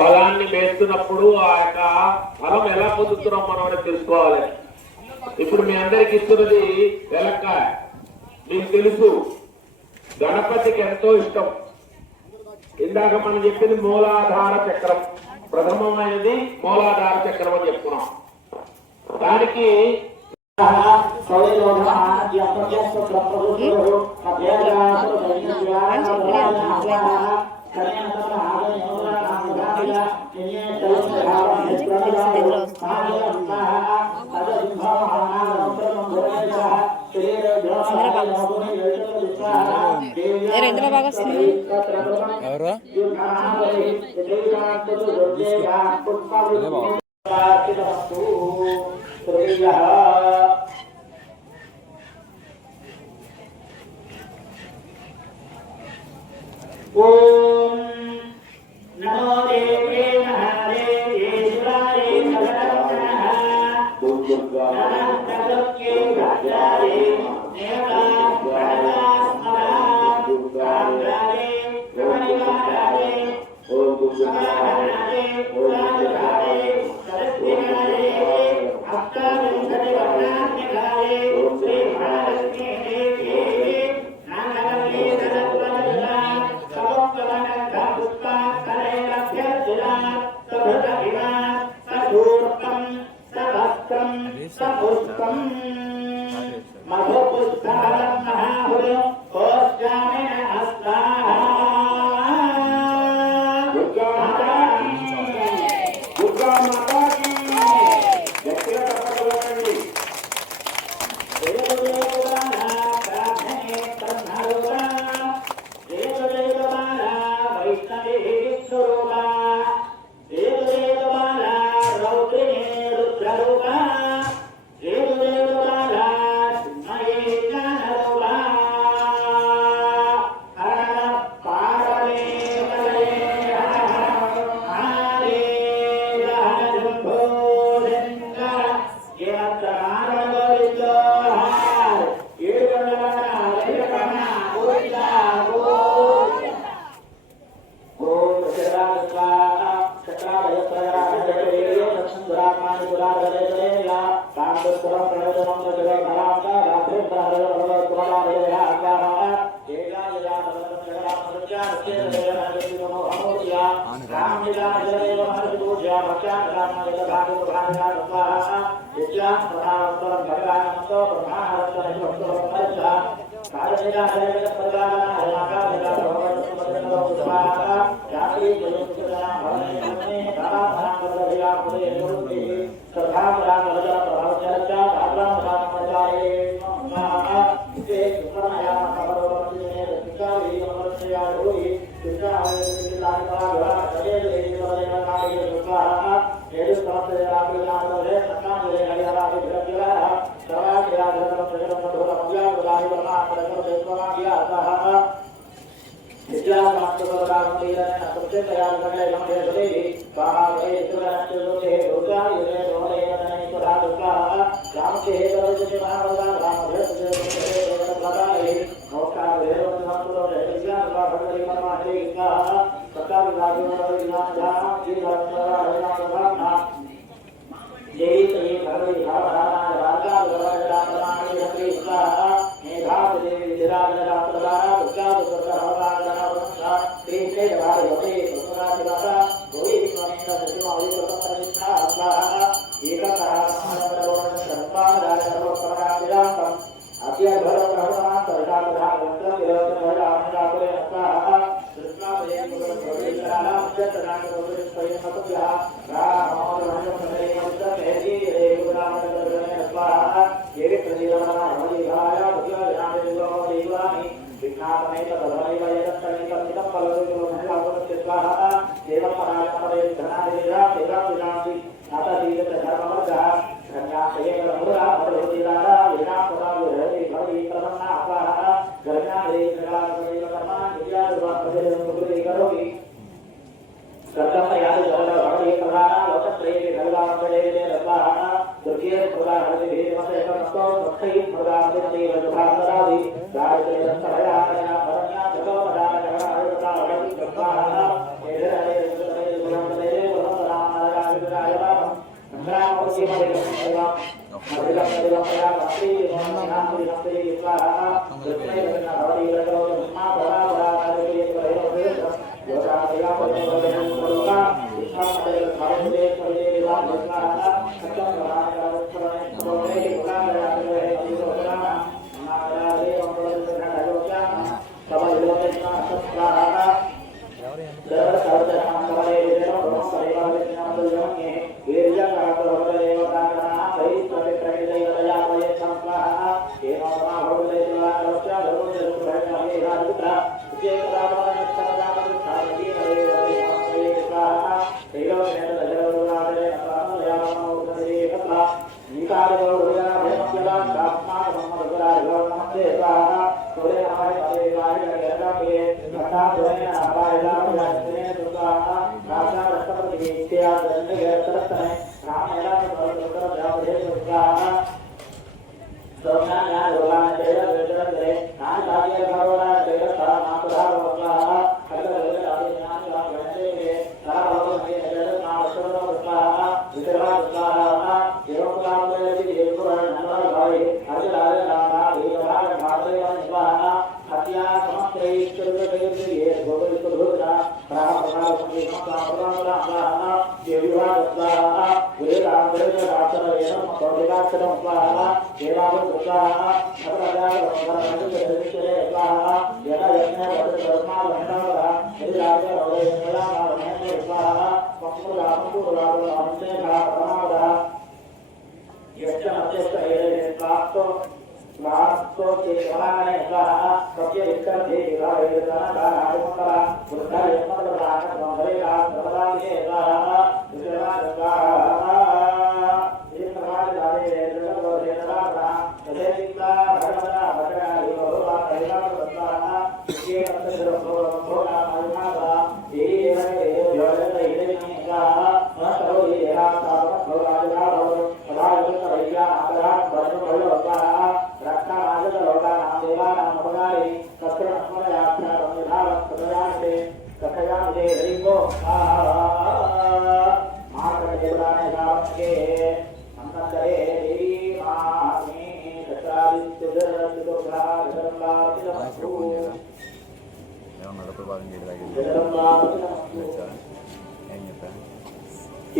ఫలాన్ని వేస్తున్నప్పుడు ఆ యొక్క ఫలం ఎలా పొందుతున్నాం మనం తెలుసుకోవాలి. ఇప్పుడు మీ అందరికి ఇస్తున్నది వెలక్కాయ. మీకు తెలుసు గణపతికి ఎంతో ఇష్టం. ఇందాక మనం చెప్పింది మూలాధార చక్రం, ప్రథమమైనది మూలాధార చక్రం అని చెప్పుకున్నాం. దానికి ఎందులో బాగా వస్తుంది Terima kasih.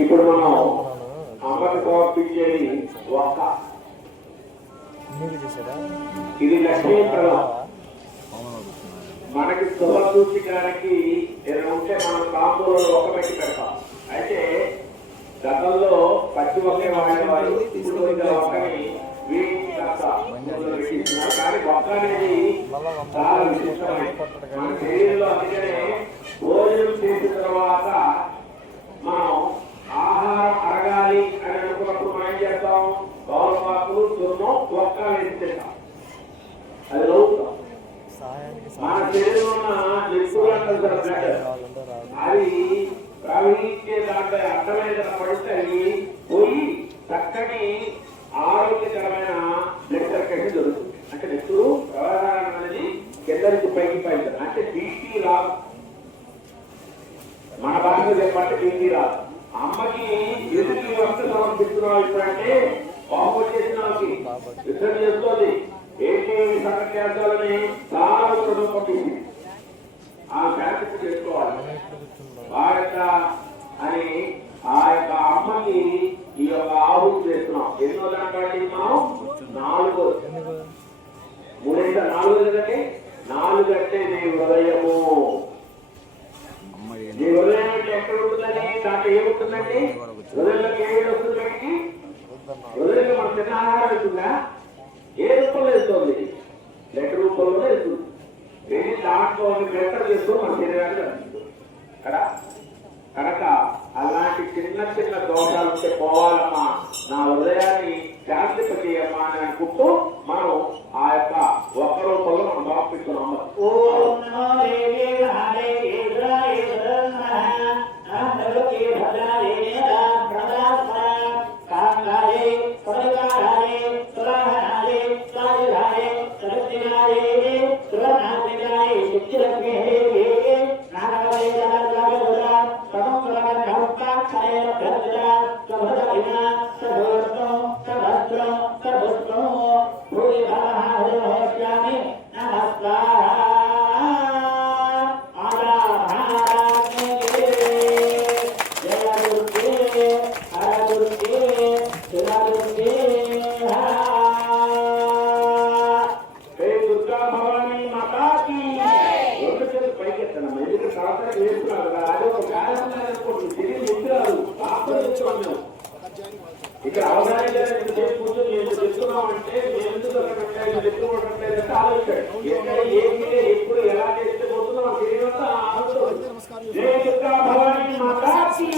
ఇప్పుడు మనం అమ్మకి సమర్పించేది ఒక్క ఇది లక్ష్మీప్రదం. మనకి శుభ సూచికానికి ఏదైనా ఉంటే మనం కాంపూర్లో ఒక్క పెట్టి పెడతాం. అయితే గతంలో పచ్చి ఒకే వాడేవారు, ఇప్పుడు ఒక్కని వీటి కానీ ఒక్క అనేది చాలా విశిష్టమైనది మన శరీరంలో. అందుకనే భోజనం చేసిన తర్వాత మనం ఆహారం అరగాలి అని అనుకున్నప్పుడు మనం ఏం చేస్తాం? తోలపాకులు, చున్నం, ఒక్క వేసి తింటాం. అది నవ్వుతాం. మన శరీరంలో ఉన్న ఎక్కువ అది ప్రవహించే దాంట్లో అర్థమైన పడితే అవి పోయి చక్కటి ఆరోగ్యకరమైన బ్లడ్ సర్క్యులేషన్ జరుగుతుంది. అంటే నెత్తురు ప్రవాహం అనేది కింద నుంచి పైకి పైకి, అంటే బీపీ రాదు. మన భాషలో చెప్పంటే బీపీ రాదు. అమ్మకి ఎదుటి రక్త సమర్పిస్తున్నావు ఇప్పుడంటే బాబు వచ్చేసిన వాళ్ళకి యుద్ధం చేస్తుంది. ఏంటి సంగతి చేస్తాలని చాలా ఉత్తరం పంపించింది. ఆ శాంతి చేసుకోవాలి భారత అని ఆ యొక్క అమ్మకి ఈ యొక్క ఆహుతి చేస్తున్నాం. ఎన్నో దాంట్లో మనం 4 4 కదండి. 4 అంటే నీ హృదయము. నీ హృదయం అంటే ఎక్కడ ఉంటుందని, దాంట్లో ఏముంటుందండి? హృదయంలోకి ఏమి వస్తుంది? బయటికి హృదయంలో మన చిన్న ఆహారం వెళ్తుందా? ఏ రూపంలో వెళ్తుంది? లెటర్ రూపంలోనే వెళ్తుంది. వెళ్ళి దాంట్లో లెటర్ చేస్తూ మన శరీరాన్ని కనిపిస్తుంది కదా. కనుక అలాంటి చిన్న చిన్న దోషాలు ఉంటే పోవాలమ్మా, నా హృదయాన్ని శాంతింపజేయమ్మా అని అనుకుంటూ మనం ఆ యొక్క ఒక్క రూపంలో మనం సమర్పిస్తున్నాం. ఇక్కడ అవగాహన కూర్చొని చెప్తున్నాం అంటే ఎక్కడ ఏమి ఎప్పుడు ఎలా చేస్తే పోతున్నాం భవానీ మాతాకి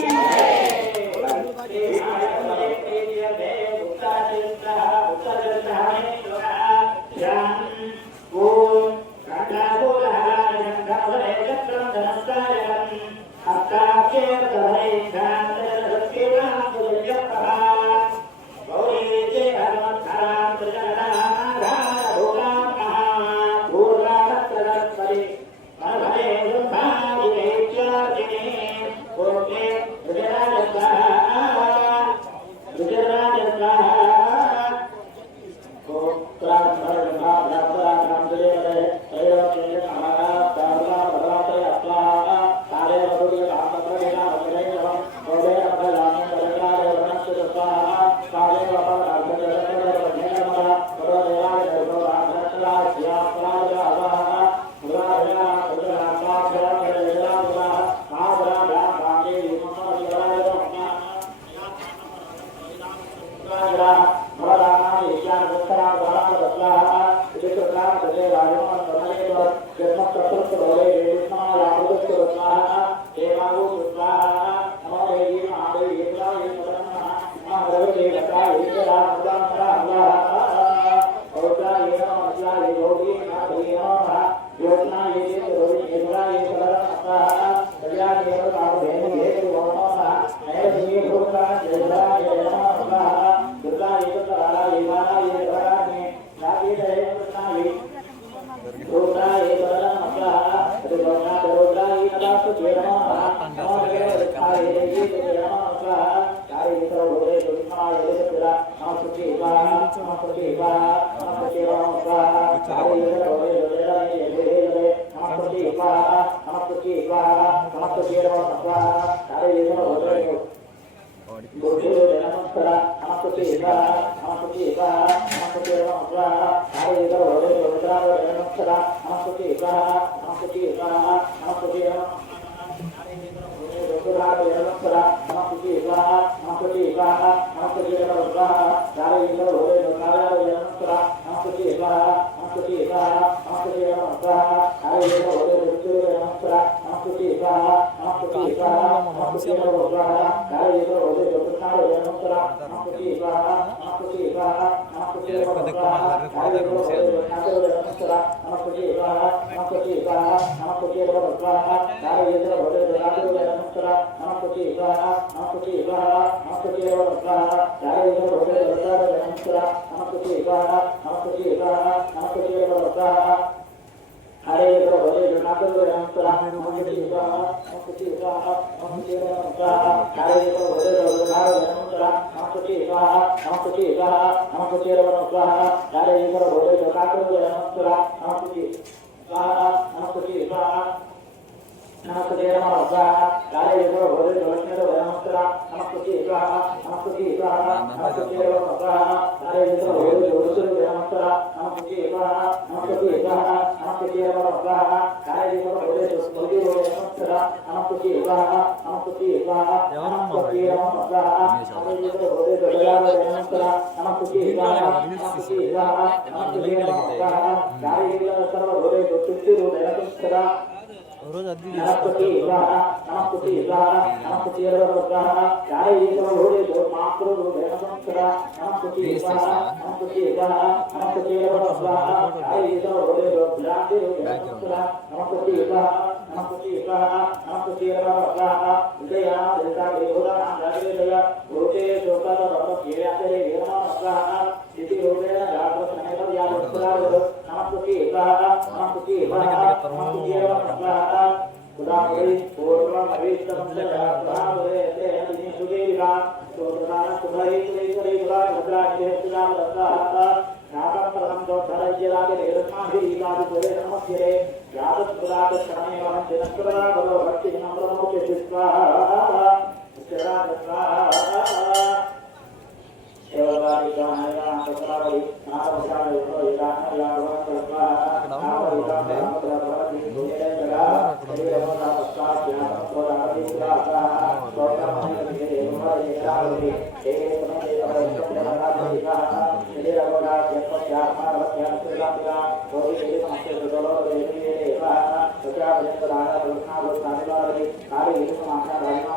రోజు అద్దె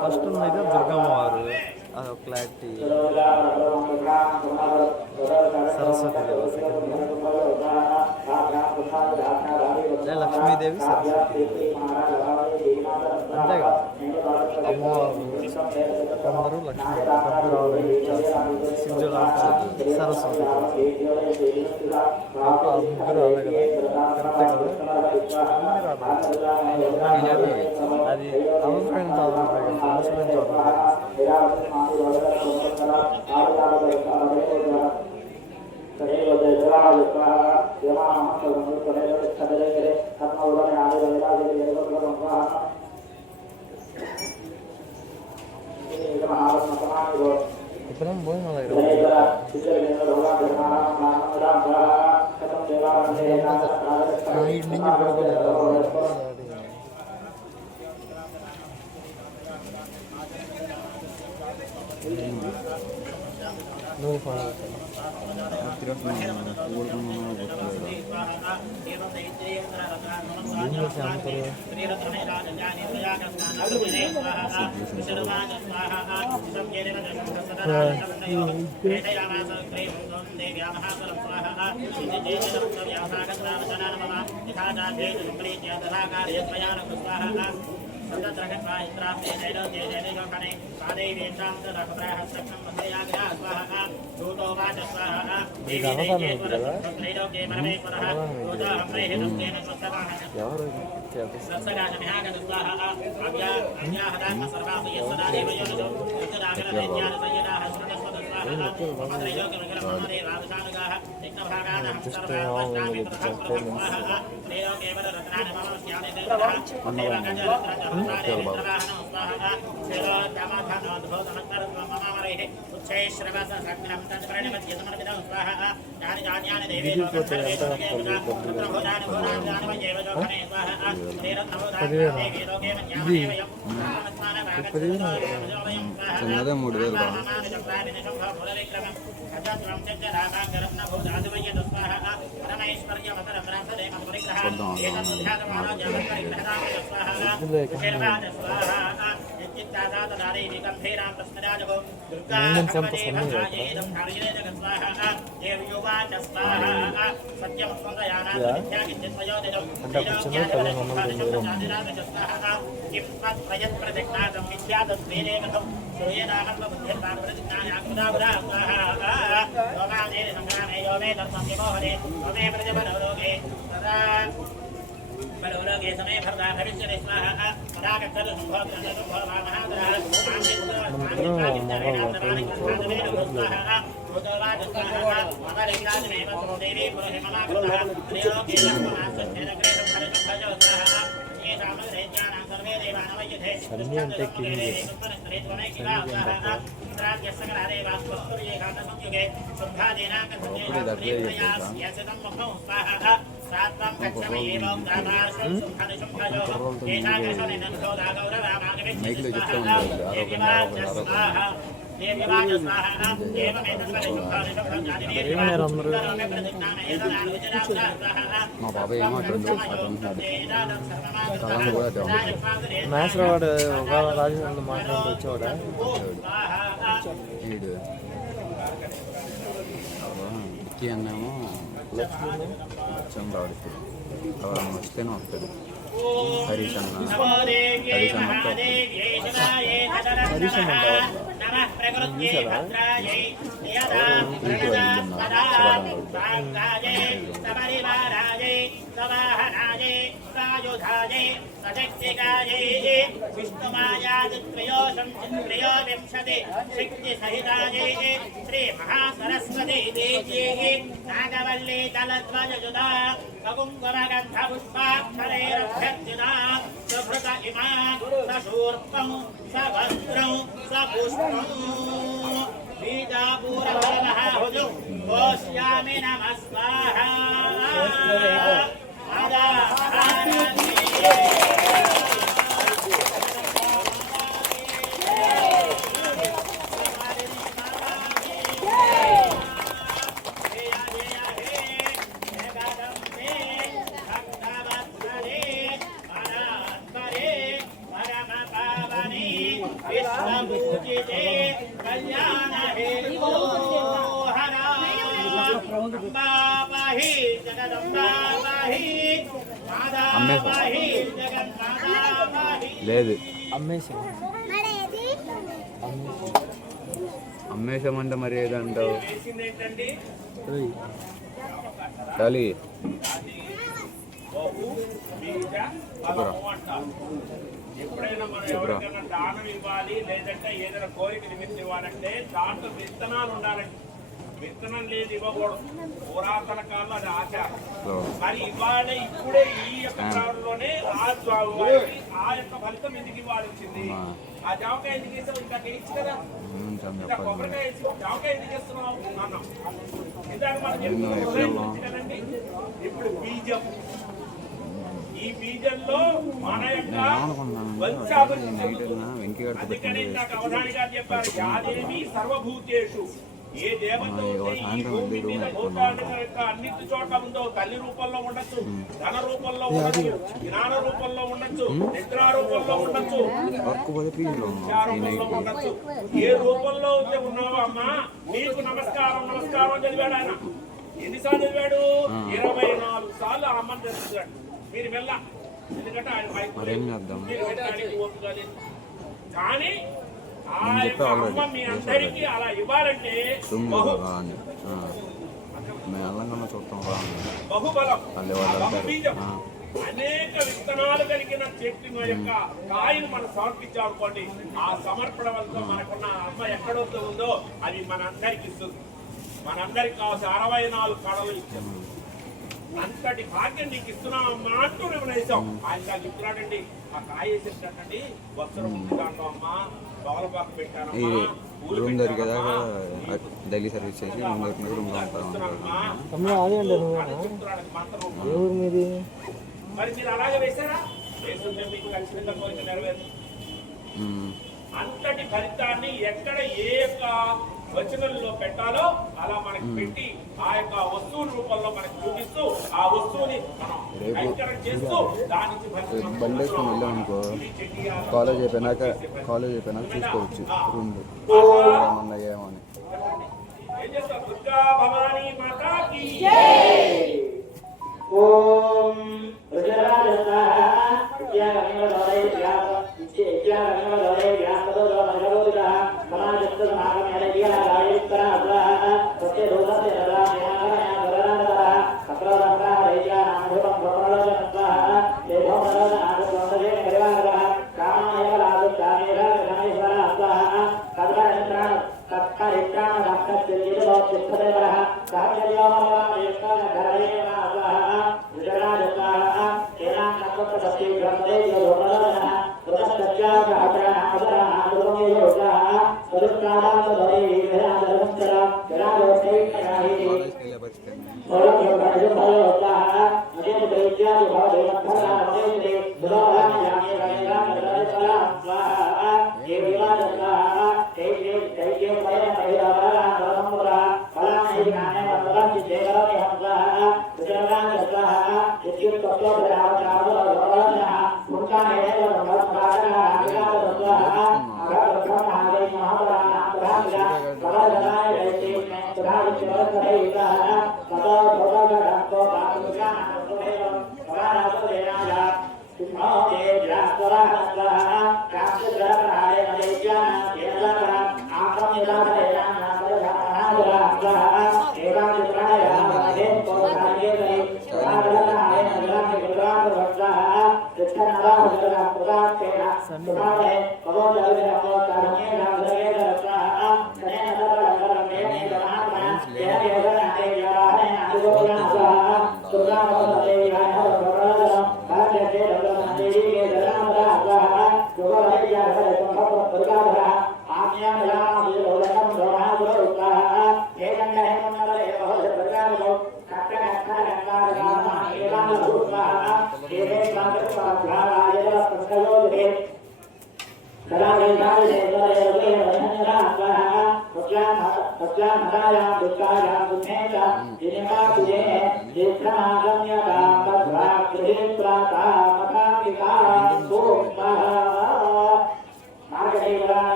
ఫస్ట్ ఉన్నది దుర్గమ్మ వారు అది ఒక క్లారిటీ సరస్వతి దేవ లక్ష్మీదేవి సరస్వతి అంతే కదా అమ్మవారు కొందరు లక్ష్మీ కొందరు సింజుల సరస్వతి ముగ్గురు రాలే కదా కరెక్టే కదా అది అవసరమైన అవసరమైన ఇప్పుడేం భోజనం చిన్నదే 3000 రా. बलोलोके समय भरदा भविष्यति स्वाहा परागच्छतु संभोक्तु संभोमा महादरा మైక్లో చెప్తా ఉంటారు మా బాబాయ్ ఏమో అటు ఉంటున్నాడు. కళను కూడా మ్యాథ్స్ వాడు ఒక రాజు మాట్లాడుతూ వచ్చేవాడా వీడు విక్కీ అన్నామో లక్ష్యం రాడు. ఎవరన్నా వస్తేనే వస్తాడు. హరీష్ అన్న శ్రీ మహాసరస్వతి దేవి నాగవల్లి దళధ్వజుదా కగుంగమగంధ పుష్పాక్షరైరభ్యర్జినా సుభృత ఇమా సశూర్పం సభద్రం సపుష్పం బీజాపూరవరమహాహుజు ఓష్యామి నమస్వాహ లేదు అమ్మేశామంటే మరి ఏదంటావు చాలి ఎప్పుడైనా మనం ఎవరికైనా దానం ఇవ్వాలి లేదంటే ఏదైనా కోరిక నిమిత్తం ఇవ్వాలంటే దాంట్లో విత్తనాలు ఉండాలండి. విత్తనం లేదు ఇవ్వకూడదు. పురాతన కాలంలో అది ఆచారం. మరి ఇవాళ ఇప్పుడే ఈ యొక్క కాలంలోనే ఆ యొక్క ఫలితం ఎందుకు ఇవ్వాల్సింది? ఆ జామకాయ ఎందుకు వేసావు? ఇంకా వేయచ్చు కదా, ఇంకా కొబ్బరికాయ వేసి జామకాయ ఎందుకు వేస్తున్నావు అన్నాం. ఇందాక మనం కదండి. ఇప్పుడు బీజం, ఈ బీజంలో మన యొక్క అందుకని నాకు అవధాని గారు చెప్పారు, యాదేవి సర్వభూతేషు, ఏ దేవత అన్నిటి చోట్ల ఉందో తల్లి రూపంలో ఉండొచ్చు, ధన రూపంలో ఉండొచ్చు, జ్ఞాన రూపంలో ఉండొచ్చు, నిద్రా రూపంలో ఉండొచ్చు, రూపంలో ఉండొచ్చు. ఏ రూపంలో ఉంటే ఉన్నావో అమ్మా నీకు నమస్కారం నమస్కారం చదివాడు ఆయన. ఎన్నిసార్లు చదివాడు? 24 సార్లు ఆ అమ్మని చదివాడు. మీరు వెళ్ళా, ఎందుకంటే ఆయన మీరు వెళ్ళడానికి ఓపిక లేదు. కానీ ఆ యొక్క అమ్మ మీ అందరికీ అలా ఇవ్వాలంటే బహుబలం, బహుబీజం. అనేక విత్తనాలు కలిగిన చెట్టు యొక్క కాయను మనం సమర్పించాలనుకోండి, ఆ సమర్పణ వల్ల మనకున్న అమ్మ ఎక్కడైతే ఉందో అది మనందరికి ఇస్తుంది. మనందరికి కావాల్సిన 64 కళలు ఇచ్చారు. అంతటి భాగ్యం నీకు ఇస్తున్నామమ్మా అంటూ నిర్ణయిస్తాం. ఆయన నాకు ఇస్తున్నాడండి, ఆ కాయ వేసేటండి వస్త్రం ఉంది దాంట్లో అమ్మా, తోలపాకు పెట్టానమ్మా, పూలు రూమ్ దొరికేదా పెట్టానమ్మా, డైలీ సర్వీస్ చేసి రూమ్ దొరికిన రూమ్ ఇస్తున్నానమ్మా తమ్ముడు అదే అండి అని చెప్తున్నాడు మంత్రం. ఏ ఊరు మీది? మరి మీరు అలాగే వేశారా? వేస్తుంటే మీకు ఖచ్చితంగా కోరిక నెరవేరు. అంతటి ఫలితాన్ని ఎక్కడ ఏ యొక్క వచనంలో పెట్టాలో అలా మనకి పెట్టి ఆ యొక్క వస్తువు రూపంలో మనకి చూపిస్తూ ఆ వస్తువుని మనం ఎంకరేజ్ చేస్తూ దాని నుంచి బండి వేసుకొని వెళ్ళాం అనుకో, కాలేజ్ అయిపోయినాక చూసుకోవచ్చు రూమ్లో ఏమన్నా ఏమో అని. ఏం చేస్తారు? దుర్గా భవానీ మాతాకి ఓం రుద్రాజస్వాహ విద్యాగణివదోరే విద్యాగణివదోరే వ్యాసదోదో భగవతుః సమాజస్సు సమాగమ్యదీయలాయుక్తరా స్వాహ సత్య రూపస్య రరామయాగమయా వరరాధర సత్రోదహ్రా రైత్యానామధుపం భ్రమణలోచన స్వాహ దేవోమరోదనాగస్వందజే పరివారః కామయవలాదుష్టామేరా గణేశ్వర స్వాహ కద్రయంత్రాణ తత్పరిత్రాణ భక్తస్యజీవోత్తిష్టదేవరః సామ్యయోమరవామయుక్తాన ధరయేన స్వాహ రుద్రాజస్వాహ ఏనాం నమః సత్యే గ్రంథేయ లోమరోదనః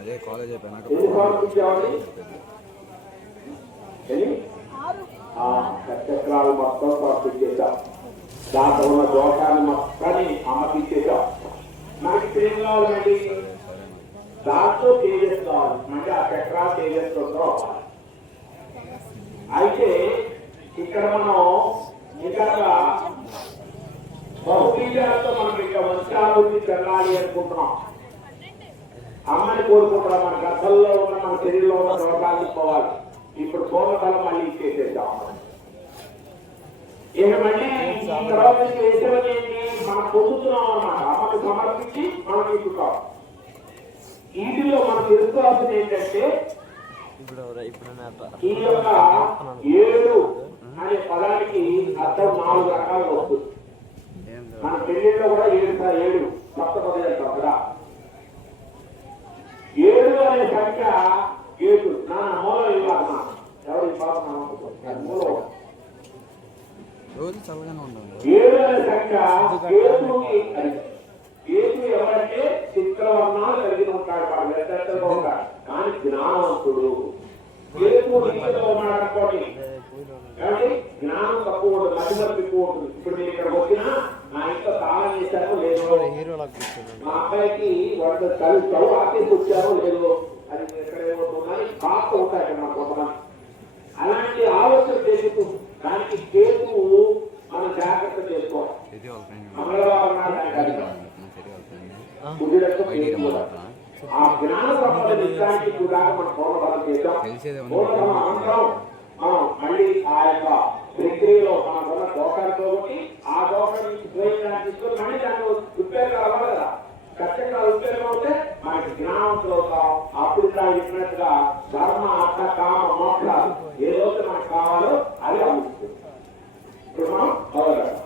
అదే కాలేజ్ అయిపోయినాక చక్రాలు మొత్తం పంపించేశాం, దాంట్లో ఉన్న దోషాన్ని మొత్తాన్ని అమ్మకిచ్చేశాం. మనకి ఏం కావాలండి? దాంట్లో తేజస్ కావాలి, అంటే ఆ చక్రాలు తేజస్సుతో. అయితే ఇక్కడ మనం ఇక్కడ బహుబీజాలతో మనం ఇక వంశాభివృద్ధి చెందాలి అనుకుంటున్నాం. అమ్మని కోరుకుంటున్నాం, మన గర్భంలో ఉన్న మన శరీరంలో ఉన్న రోగాలు పోవాలి. ఇప్పుడు పూర్వకాలం మళ్ళీ ఇచ్చేసేద్దాం. ఇక మళ్ళీ ఈ తర్వాత చేసేవన్నీ మనం పొందుతున్నాం అన్నమాట. అమ్మకి సమర్పించి మనం ఇస్తున్నాం. వీటిలో మనం తెలుసుకోవాల్సింది ఏంటంటే ఇప్పుడు అట్లా ఈ యొక్క 7 అనే పదానికి అర్థం 4 రకాలుగా వస్తుంది. మన పెళ్లిలో కూడా 7 కొత్త పదవి అంటాం కదా. 7 అనే సంఖ్య గేటు నా మూలం ఇవ్వాలి. ఎవరు ఈ పాపం మూలం రోజు చల్లగానే ఉండాలి. 7 అనే సంఖ్య గేతుకి అది. గేతు ఎవరంటే చిత్రవర్ణాలు కలిగిన ఉంటాడు, వాడు వ్యర్థంగా ఉంటాడు, కానీ జ్ఞానవంతుడు. గేతు నీటిలో ఉన్నాడు అనుకోండి, కాబట్టి జ్ఞానం తక్కువ ఉంటుంది, మధ్యమర్పు ఎక్కువ ఉంటుంది. ఇప్పుడు నేను ఇక్కడ వచ్చినా నా ఇంట్లో తాళం చేశారో లేదో, మా అబ్బాయికి వాడు స్టవ్ ఆఫీస్ వచ్చారో లేదో, అది ఎక్కడ ఏమవుతుందని కాస్త ఉంటాయి అక్కడ మన కొంతమంది. అలాంటి ఆలోచన చేస్తూ దానికి కేతు మనం జాగ్రత్త చేసుకోవాలి. మంగళవారం నాడు ఆ జ్ఞాన సంపాదించడానికి కూడా మనం పూర్వబలం చేద్దాం. పూర్వబలం అనంతరం మనం మళ్ళీ ఆ యొక్క ప్రక్రియలో మనకున్న దోషాలతో బట్టి ఆ దోషం నుంచి ప్రయోజనాన్ని తీసుకొని మళ్ళీ దాన్ని ఉద్యోగాలు అవ్వాలి కదా. ఖచ్చితంగా ఉద్యోగం అవుతే మనకి జ్ఞానవంతులు అవుతాం. అప్పుడు ఇలా చెప్పినట్టుగా ధర్మ అర్థ కామ మోక్షాలు ఏ రోజు మనకు కావాలో అది అవుతుంది. ఇప్పుడు మనం మొదలెడదాం.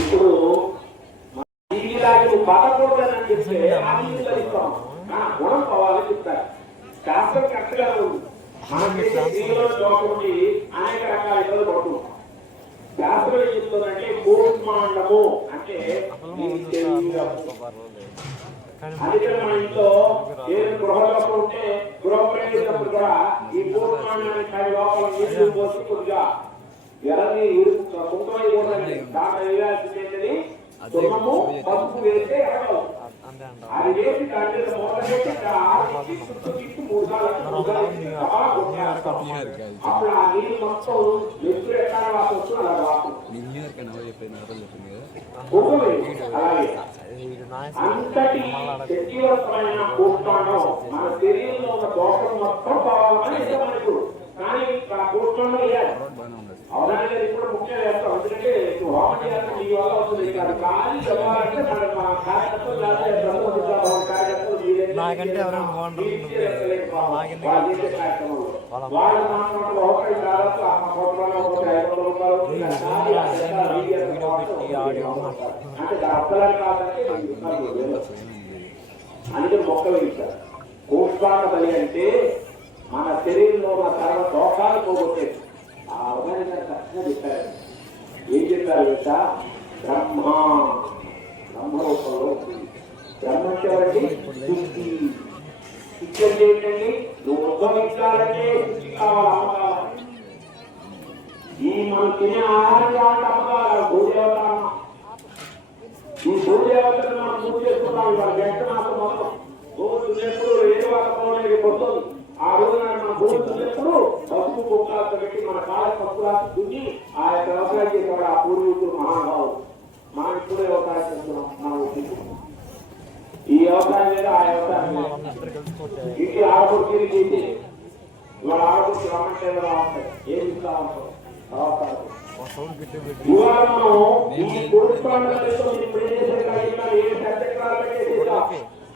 ఇప్పుడు జీవితానికి బతకూడదని చెప్తే ఆశీర్వదిస్తాం, గుణం కావాలని చెప్తారు. శాస్త్రం కరెక్ట్గా ఉంది. మనకి జీవితంలో దోషండి అనేక రకాల ఇబ్బందులు పడుతుంటాం. శాస్త్రం ఏం చెప్తుందంటే కూర్మాండము అంటే అందుకే మన ఇంట్లో ఏది గృహలోపం ఉంటే గృహప్రవేశప్పుడు కూడా ఈ కూర్మాండాన్ని పై లోపల నీళ్లు పోసి కొద్దిగా ఎర్రని కుంకుమ వేయకూడదండి. దాంట్లో వేయాల్సింది సున్నము పసుపు వేస్తే ఎర్రగలవు. అది వేసి దాని మీద మూత పెట్టి 3 సార్లు అప్పుడు ఆ నీళ్ళు మొత్తం ఎప్పుడు ఎక్కడ వాసన వస్తుందో అలా వాసన అలాగే అంతటి శక్తివంతమైన కూర్చోండం మన శరీరంలో ఉన్న దోషం మొత్తం పోవాలని ఇష్టమనుకు కానీ ఆ కూర్చోండం వేయాలి. అవడానికి ఇప్పుడు ముఖ్యం వేస్తాం, ఎందుకంటే హోమం చేయాలంటే మీ వల్ల వస్తుంది కాదు. కానీ చెప్పాలంటే మన కార్యకర్తలు నాకంటే ఎవరైనా బాగుంటుంది వాళ్ళు మాట్లాడుతూ ఒకటి దాదాపు అంటే అర్థాలు కాదంటే అందుకే మొక్కలు ఇచ్చారు. కూష్పాక బలి అంటే మన శరీరంలో ఉన్న సర్వ దోషాలు పోగొట్టేది. ఆ అవగాహన చక్కగా చెప్పారు. ఏం చెప్పారు తెలుసా? బ్రహ్మ రూపంలో బ్రహ్మచారి శుద్ధి. శిక్షణ ఏంటండి? నువ్వు ఉద్భవించాలంటే శుద్ధి కావాలి, అమ్మకాలి. ఈ మనం తినే ఆహారం అమ్మకాలి. భూదేవత, ఈ భూదేవతను మనం పూజ చేసుకున్నాం. ఇవాళ గంట మాసం మొత్తం భూమి తున్నప్పుడు ఏడు వాతావరణానికి వస్తుంది. ఆ రోజున మన భూమి తున్నప్పుడు పసుపు కుక్కలతో పెట్టి మన కాళ్ళ పసుపులాసి దున్ని ఆ యొక్క వ్యవసాయం చేసేవాడు ఆ పూర్వీకులు మహానుభావులు. మనం ఇప్పుడు వ్యవసాయం చేస్తున్నాం. మనం ఈ వ్యవసాయం మీద ఆ వ్యవసాయం ఇంటి ఆడపడుకుని చేసి ఇవాళ ఆడపడుకు రమ్మంటే రావట్లేదు. ఏమి ఇస్తా ఉంటాం ఇవాళ మనం ఈ కోరుకోవడంతో ఇప్పుడు ఏం చేసే ఏ సత్యక్రాలు పెట్టేసేదా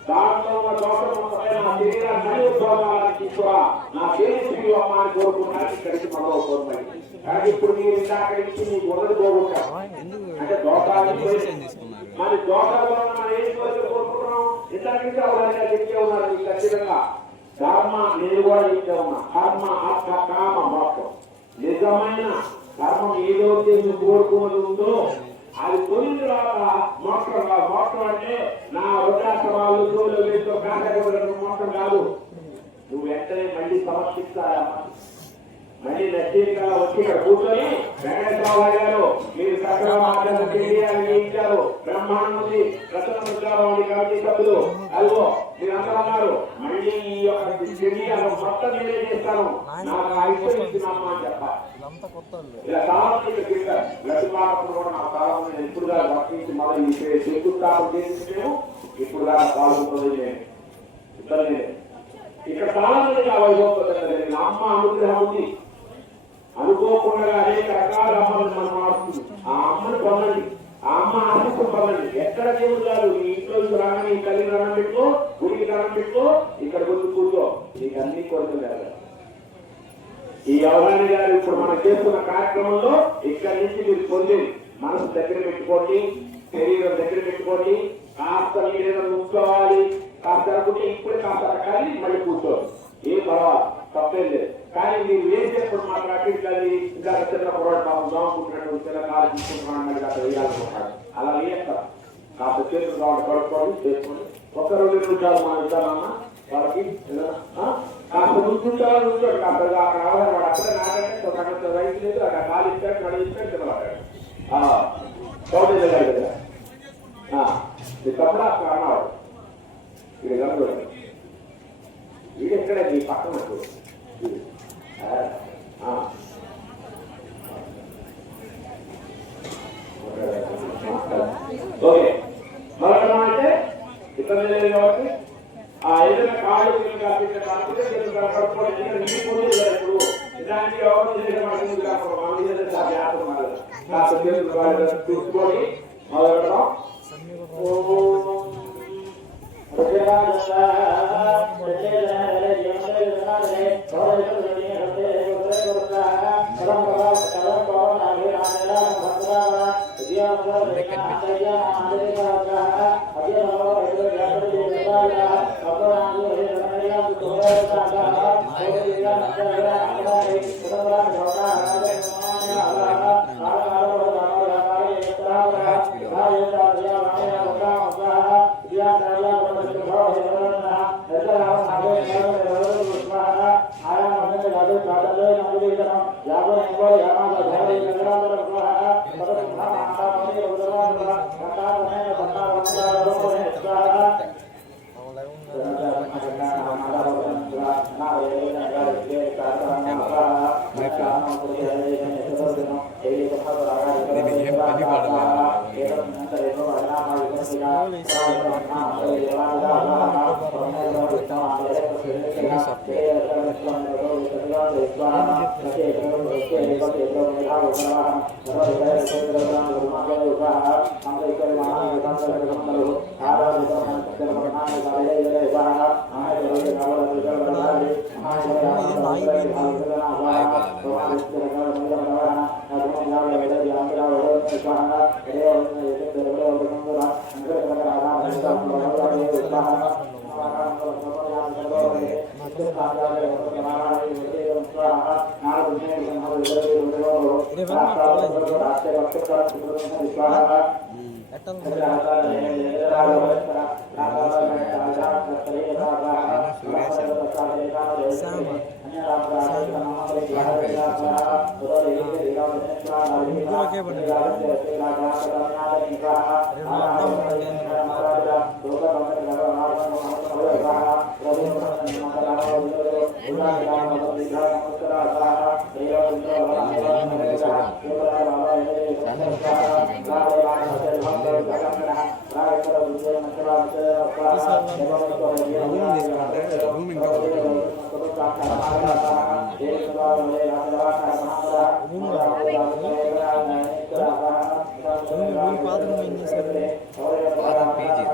దాంట్లో ఉన్న దోషం నా శరీరాన్ని ఉద్భవాలని కూడా నా దేశీ అమ్మాని కోరుకున్నాను. ఇక్కడికి మనం కోరుకోండి. కానీ ఇప్పుడు మీరు ఇందాక ఇచ్చి మీకు మొదలు కోరుకుంటాం అంటే దోషాలు మరి దోషాలు మనం ఏం కోరుకుంటున్నాం? ఇందాక అవగాహన చెప్తే ఉన్నారు మీకు ఖచ్చితంగా. కర్మ నేను కూడా చెప్తే ఉన్నా. కర్మ ఆత్మ కామ మోక్షం. నిజమైన కర్మం ఏదైతే నువ్వు కోరుకున్నది ఉందో అది కొన్ని తర్వాత మోక్షం కాదు. మోక్షం అంటే నా వృద్ధాశ్రమాలు మోక్షం కాదు. నువ్వు వెంటనే మళ్ళీ సమర్పిస్తారా? మళ్ళీ నచ్చీకరణ వచ్చి ఇక్కడ కూర్చొని వెంకటేశ్వర గారు మీరు సక్రమార్గం చేయించారు. బ్రహ్మాండముంది రచనముద్రాబాబు కమిటీ సభ్యులు అదిగో మీరందరూ అన్నారు. మళ్ళీ ఈ యొక్క మొత్తం నేనే చేస్తాను. నాకు ఐశ్వర్యం ఇచ్చినమ్మా అని చెప్పాలి. ఇలా సామాజిక క్రియ లక్ష్మీమాటలు కూడా నా కాలంలో ఎప్పుడుగా వర్తించి మొదలు ఈ శంకుస్థాపన చేసిందేమో ఇప్పుడు దాకా పాల్గొంటుంది. నేను ఇబ్బంది ఇక్కడ చాలా మంది ఆ వైభవం అమ్మ అనుగ్రహం ఉంది. అనుకోకుండా అనేక రకాల అమ్మలు మనం మారుతుంది. ఆ అమ్మను పొందండి, ఆ అమ్మ ఆశిస్తూ పొందండి. ఎక్కడ దేవుడు కాదు. నీ ఇంట్లో రాగానే నీ తల్లి దండం పెట్టుకో, గుడికి దండం పెట్టుకో, ఇక్కడ వచ్చి కూర్చో. నీకు అన్ని కోరికలు కాదు. ఈ అవగాహన గారు ఇప్పుడు మనం చేస్తున్న కార్యక్రమంలో ఇక్కడి నుంచి మీరు పొంది మనసు దగ్గర పెట్టుకోండి, శరీరం దగ్గర పెట్టుకోండి. కాస్త మీరేదో కూర్చోవాలి, కాస్త అనుకుంటే ఇప్పుడే కాస్త రకాలి మళ్ళీ కూర్చోవాలి. ఏం పర్వాలి, తప్పేం లేదు. కానీ మీరు వేసేప్పుడు మాత్రం అట్టించాలి. ఇంకా చిన్న పొరపాటు పాపం దోమకుంటున్నట్టు చిన్న కాలు తీసుకుంటున్నాడు అక్కడ వేయాలనుకుంటాడు. అలా వేస్తారు. కాస్త చేతులు కావాలి పడుకోవాలి, చేసుకోండి. ఒక్క 2 నిమిషాలు మనం ఇద్దామన్నా వాళ్ళకి కాస్త నుంచుంటారు. నుంచోడు కాస్త అక్కడ వాడు అక్కడే నాకంటే రైతు లేదు. అక్కడ కాలు ఇచ్చాడు, మళ్ళీ ఇచ్చాడు, తినబడ్డాడు. చౌదరి గారి దగ్గర తప్పుడు అక్కడ అన్నవాడు. ఇది గంటలు వీడు ఎక్కడ మీ పక్కన ఓకే. మరొక అంటే ఇబ్బంది లేదు కాబట్టి ఏదైనా కాళ్ళు కనపడుకోవడం ఇప్పుడు ఇలాంటి ఎవరు చూసుకొని మొదలెడదాం. రూమ్ ఇంకా ఒకటి ఉంది. పాత్ర ఏం చేశారు? పాత పీజీ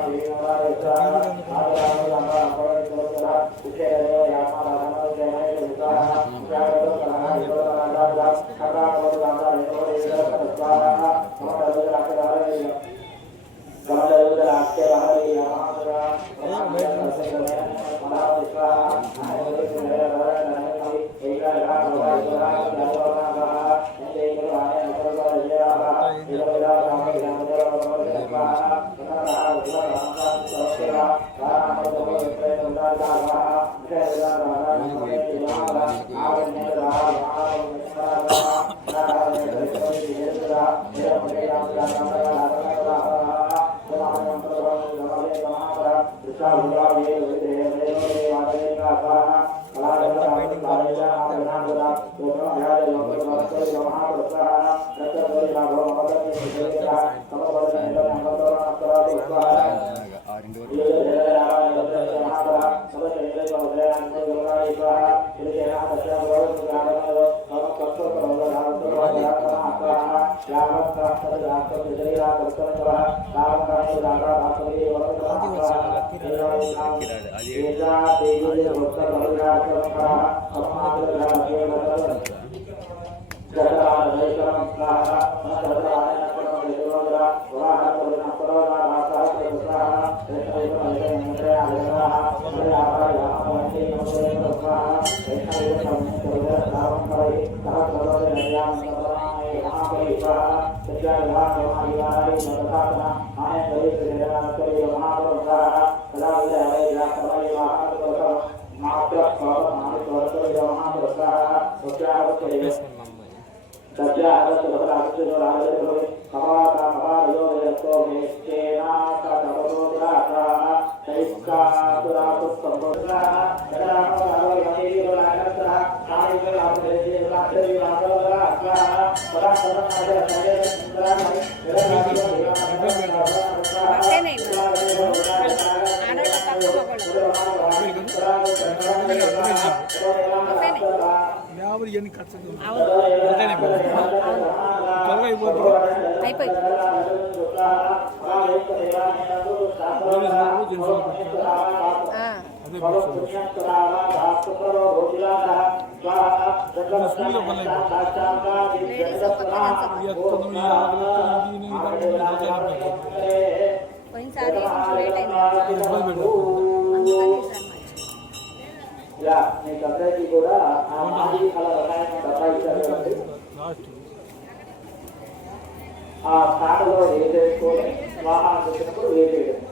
ఆ స్థానంలో వేసేసుకొని వాహనం వచ్చినప్పుడు వేసేయడం.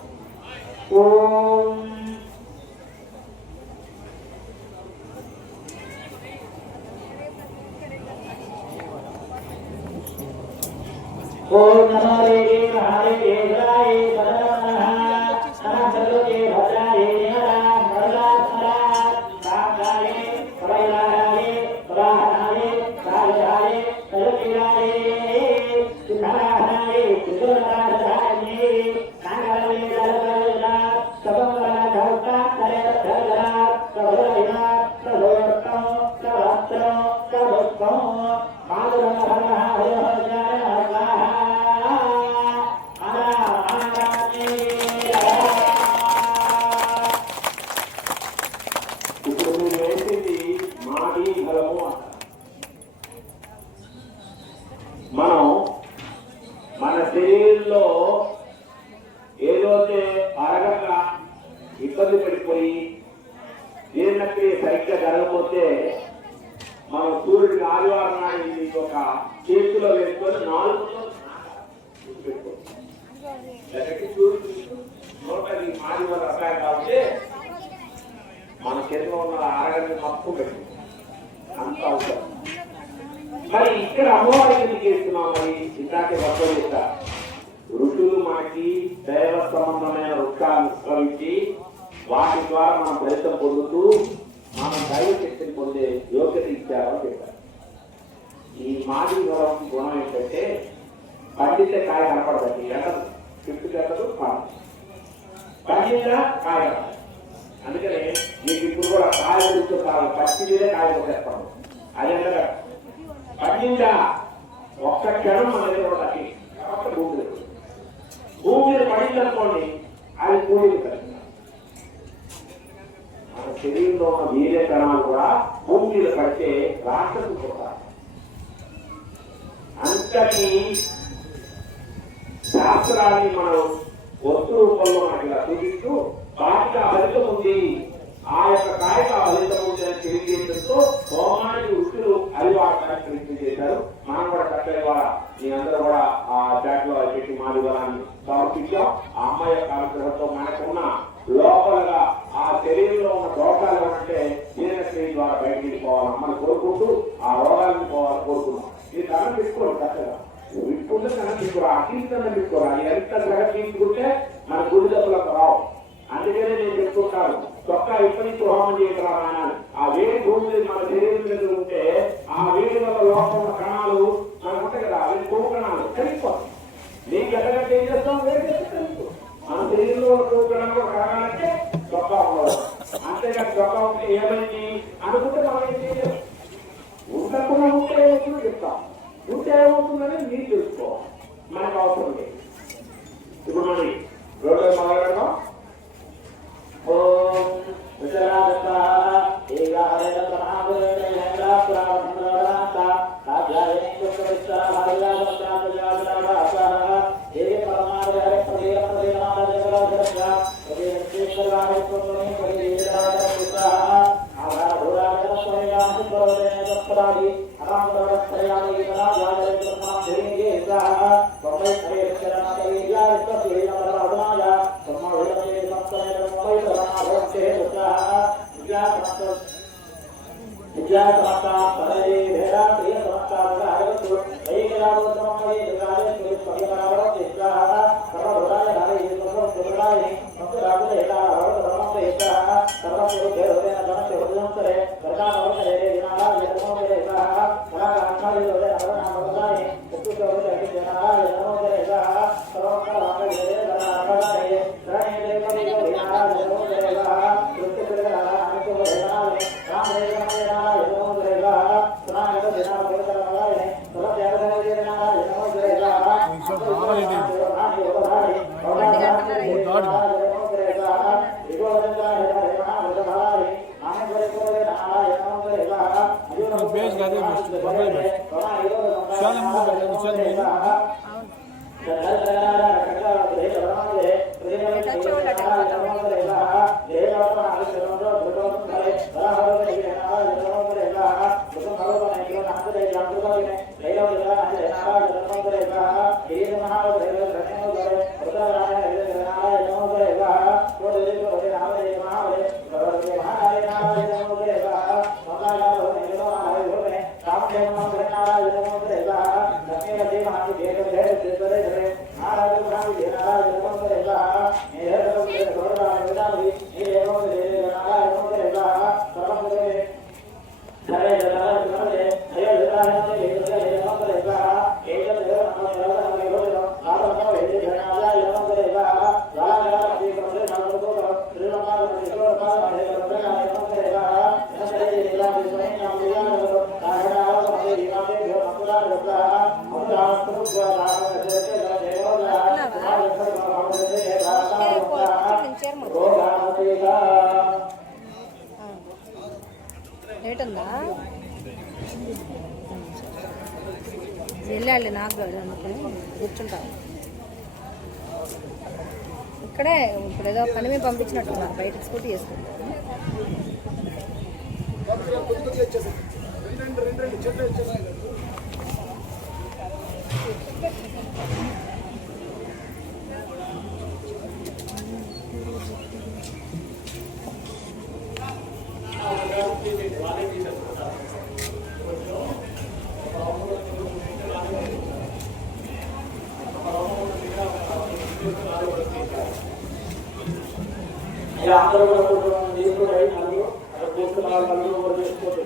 ఓం ఓం నమో హరే హరే లేకపోతే మన సూర్యుడికి ఆదివారం నాడు ఇది ఒక చేతిలో వేసుకొని 4 సూర్యుడు నోటది ఆదివారం రకాయ కాబట్టి మన చేతిలో ఉన్న ఆరగంట మొత్తం పెట్టి అంత అవసరం. మరి ఇక్కడ అమ్మవారికి ఎందుకు చేస్తున్నాం? మరి ఇందాకే వర్గ ఋషులు మనకి దైవ సంబంధమైన వృక్షాలను ఉత్సవించి వాటి ద్వారా మనం ఫలితం పొందుతూ మనం దైవ శక్తిని పొందే యోగ్యత ఇచ్చారని చెప్పారు. ఈ మాది గుణం ఏంటంటే పండితే కాయ కనపడదండి, ఎండదు, చెట్టు చెట్టదు, పండినా కాయ. అందుకనే మీకు ఇప్పుడు కూడా కాయ కూర్చోవాలి, పచ్చిదే కాయ కొట్టేస్తాము. అదే పండిందా ఒక్క క్షణం మన దగ్గర ఉండదు. భూమి మీద పడిందనుకోండి, అది కూలీలు కలిగి మన శరీరంలో ఉన్న వీర్య కణాలు కూడా భూమి మీద పడితే రాష్ట్రం పోతారు. అంతటి శాస్త్రాన్ని మనం వస్తు రూపంలో మనకి ఇలా చూపిస్తూ వాటికి ఆ ఫలితం ఉంది, ఆ యొక్క కాయక ఆ ఫలితం ఉంది అని తెలియజేయడంతో హోమానికి వృత్తులు అరివాడటానికి ప్రయత్నం చేశారు. మనం కూడా చక్కగా మీ అందరూ కూడా ఆ చాట్లో పెట్టి మాదివారాన్ని సమర్పించాం. ఆ అమ్మాయి యొక్క అనుగ్రహంతో మనకున్న లోపలగా ఆ శరీరంలో ఉన్న దోషాలు అంటే జీర్ణక్రియ ద్వారా బయటికి వెళ్ళిపోవాలి అమ్మని కోరుకుంటూ ఆ రోగాలను పోవాలని కోరుకున్నాం. ఇది దండం పెట్టుకోవాలి, చక్కగా విట్టుకుంటే దండం పెట్టుకోరు, అతీతంగా పెట్టుకోవాలి. ఎంత గ్రహ తీసుకుంటే మన గుడి దెబ్బలకు రావు. అందుకనే నేను చెప్తుంటాను, చొక్కా ఇప్పటి నుంచి హోమం చేయడం రానాలి. ఆ వేడి భూమి మీద మన శరీరం మీద ఉంటే ఆ వేడి వల్ల లోపల ఉన్న కణాలు మనకు ఉంటాయి కదా, అవి కొవ్వు కణాలు కలిగిపోతాయి. నీకు ఎక్కడంటే ఏం చేస్తాం, వేడి చేస్తే కలిగిపో. మన శరీరంలో ఉన్న కొవ్వు కణాలు కూడా కరగాలంటే చొక్కా ఉండదు. అంతేగాని చొక్కా ఉంటే ఏమైంది అనుకుంటే మనం ఏం చేయలేదు. ఉండకుండా ఉంటే ఏమవుతుందో చెప్తాం, ఉంటే ఏమవుతుందని మీరు తెలుసుకోవాలి, మనకు అవసరం లేదు. ఇప్పుడు మరి రోజు మొదలెడదాం. ఓం ఏటుందా వెళ్ళాలి నాకు అందుకని కూర్చుంటాను ఇక్కడే. ఇప్పుడు ఏదో పని మీద పంపించినట్టున్నారు, బయటకు స్కూటీ చేసుకుంటాను. అందరూ కూడా కూర్చొని తీసుకుని అందరూ అక్కడ కూర్చున్న వాళ్ళందరూ కూడా తీసుకోండి.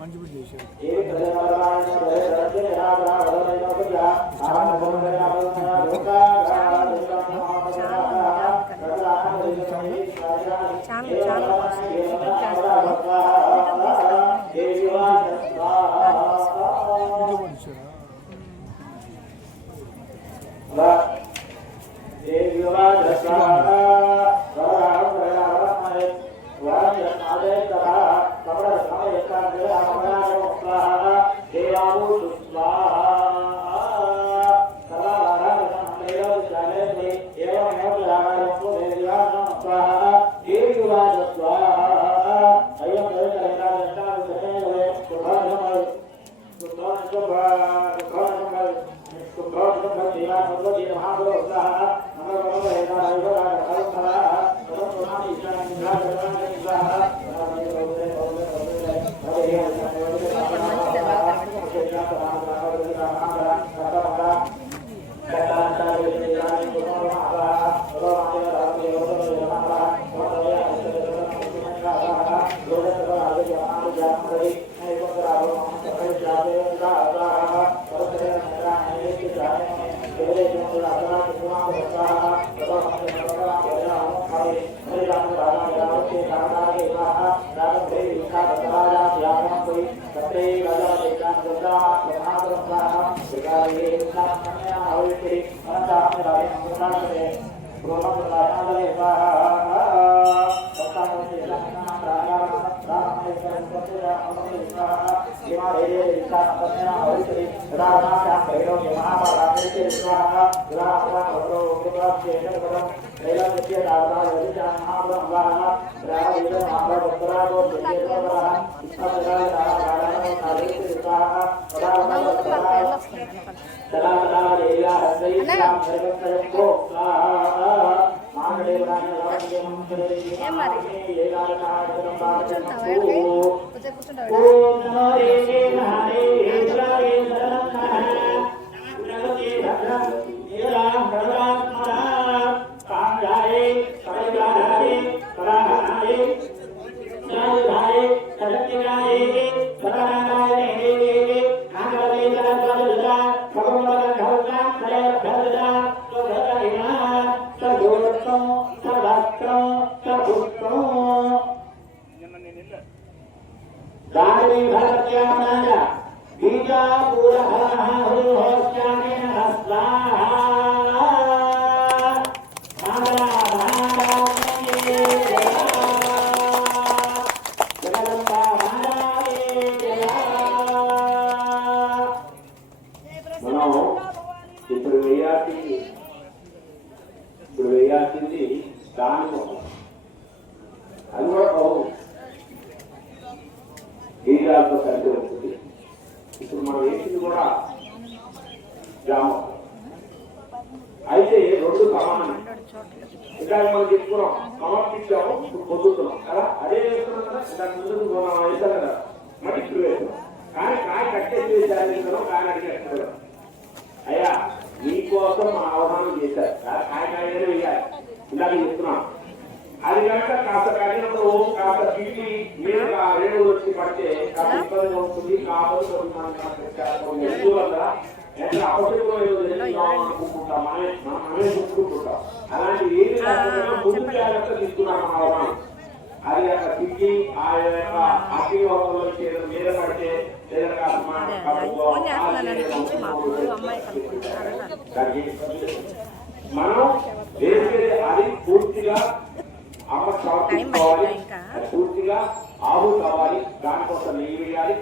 మంచి బిడ్డ చేశారు. అయితే రెండు సమానమే. ఇంకా మనం చెప్పుకున్నాం సమర్పించాము, ఇప్పుడు పొందుతున్నాం కదా, అదే వేస్తున్నాం కదా, దాని ముందు మనం వేసాం కదా, మరి ఇప్పుడు వేసాం. కానీ కాయ కట్టేసి వేసాను, కానీ అడిగేస్తాడు అయ్యా మీ మీకోసం మా ఆహ్వానం చేశారు కాయకాయనే వేయాలి ఇందాక చెప్తున్నాం అది కనుక కాస్త కడిగినప్పుడు కాస్త పిల్లి మీద రేణువులు వచ్చి పడితే కాస్త ఇబ్బందిగా ఉంటుంది కాబట్టి ఎట్లా అవసరం అనుకుంటాం మనమే చూసుకుంటుంటాం అలాంటి ఏది ముందు జాగ్రత్త తీసుకున్నాం ఆహ్వానం అది యొక్క పిల్లి ఆ యొక్క అగ్నిహోత్రంలో మీద పడితే మనం వేసేది అది పూర్తిగా అమ్మ సమర్పించుకోవాలి పూర్తిగా ఆవు కావాలి దానికోసం నెయ్యి వేయాలి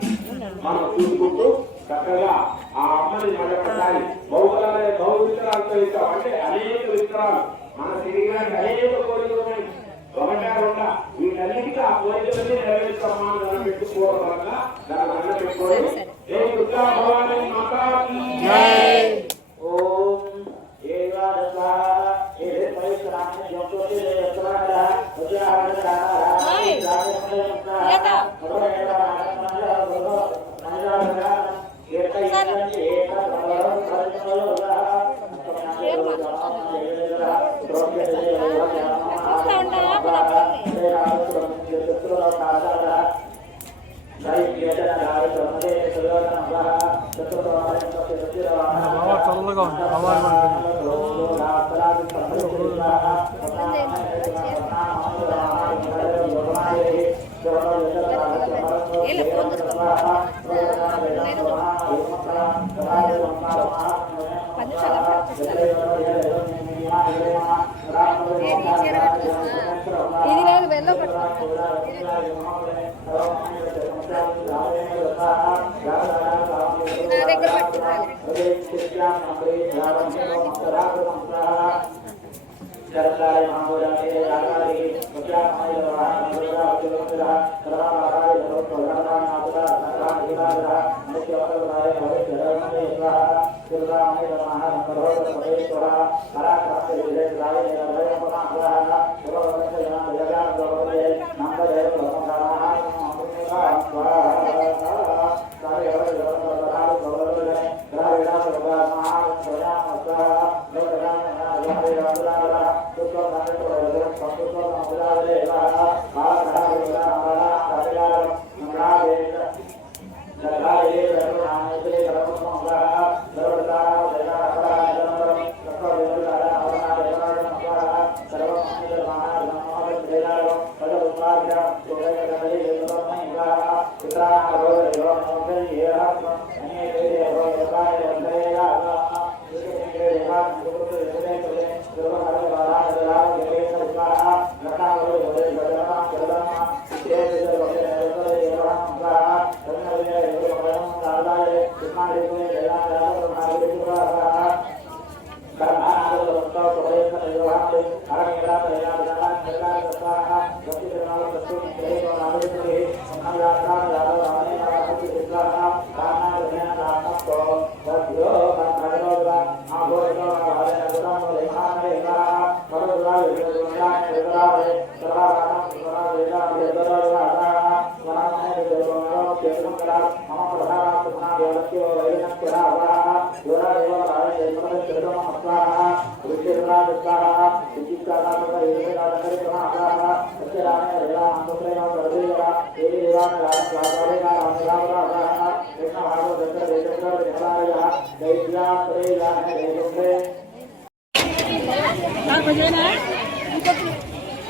మనం చూసుకుంటూ చక్కగా ఆ అమ్మని మరొకసారి బహు విత్తనాలతో ఇస్తాం అంటే అనేక విత్తనాలు మన శరీరానికి అనేక కోరికలు ఉన్నాయి ఒకటా రెండా వీటన్నిటికీ ఆ కోరికలన్నీ నెరవేర్చామా దాన్ని పెట్టుకోవడం వల్ల దాన్ని అన్న పెట్టుకోవడం ఏ దుర్గా భవాని మాతాకి ఓం చల్లగా ఉంది ఇది లేదు వెళ్ళో పట్టుకో నా దగ్గర పట్టుకోవాలి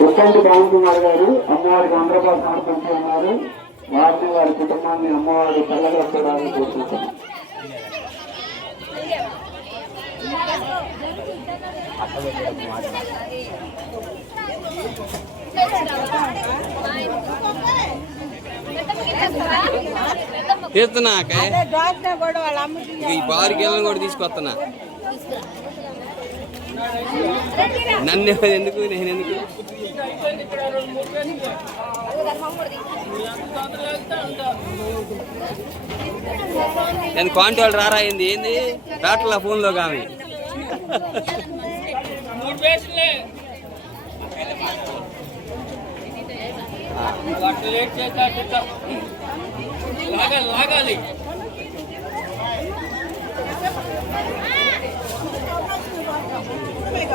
ఉప్పంటి బాగుకుమార్ గారు అమ్మవారికి ఆంధ్రప్రదేశ్ సమర్పించి ఉన్నారు. వారిని వారి కుటుంబాన్ని అమ్మవారి చల్లగా చూడాలని కోరుకుంటున్నాం. తీస్తున్నా ఈ బారు గేలను కూడా తీసుకొస్తున్నా. నన్ను ఎందుకు నేను ఎందుకు నేను కాంటాక్ట్ రారా ఏంది ఏంది రాట్లా ఫోన్లో కానీ లాగాలి ఇప్పుడు